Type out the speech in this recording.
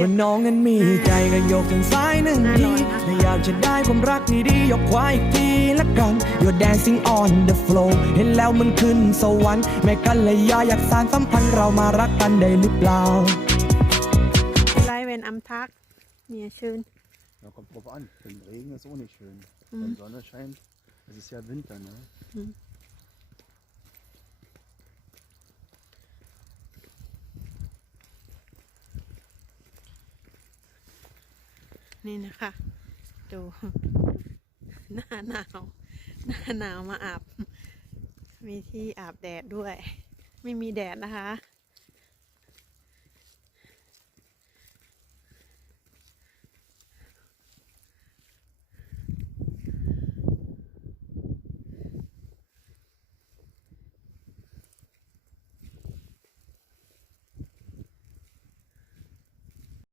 ว่าน้องนั้นมีใจก็ยกทางซ้ายหนึ่งทีถ้าอยากจะได้ความรักดีๆยกขวาอีกทีละกัน You're dancing on the floor เห็นแล้วมันขึ้นสวรรค์แม่กันเลยยาอยากสานสัมพันธ์เรามารักกันได้หรือเปล่า Vielleicht wenn am Tag mir schön. Ja, kommt drauf an. Wenn Regen ist auch nicht schön. Mhm. Wenn Sonne scheint, es ist ja Winter, ne? นี่นะคะ ดูหน้าหนาวหน้าหนาวมาอาบ มีที่อาบแดดด้วย ไม่มีแดดนะคะ